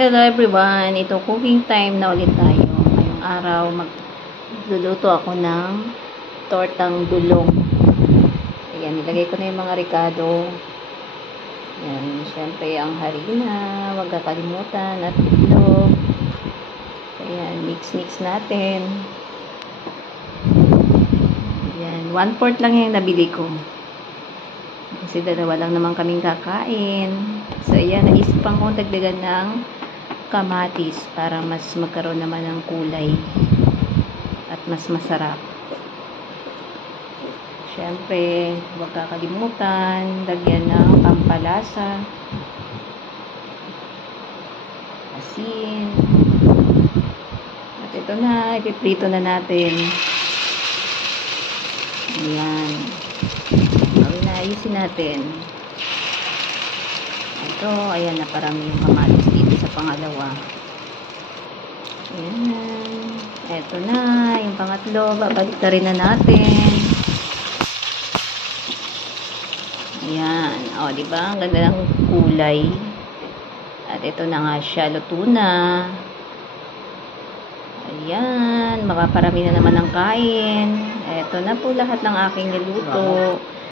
Hello everyone, ito cooking time na ulit tayo. Ngayong araw magluluto ako ng tortang dulong. Ayan, nilagay ko na yung mga ricado. Ayan, syempre ang harina, huwag kakalimutan, at itlog. Ayan, mix natin. Ayan, 1/4 lang yung nabili ko. Kasi dalawa lang naman kaming kakain. So, ayan, naisipan kong dagdagan ng kamatis para mas magkaroon naman ng kulay at mas masarap. Siyempre, huwag kakalimutan, lagyan ng pampalasa, asin. At ito na, ipiprito na natin. Ayan. Ayusin natin. Ito, ayan na, parami yung kamatis dito sa pangalawa. Ayan. Ito na, yung pangatlo, babalik na rin na natin. Ayan. O, diba? Ang ganda ng kulay. At ito na nga siya, luto na. Ayan. Makaparami na naman ng kain. Ito na po lahat ng aking niluto.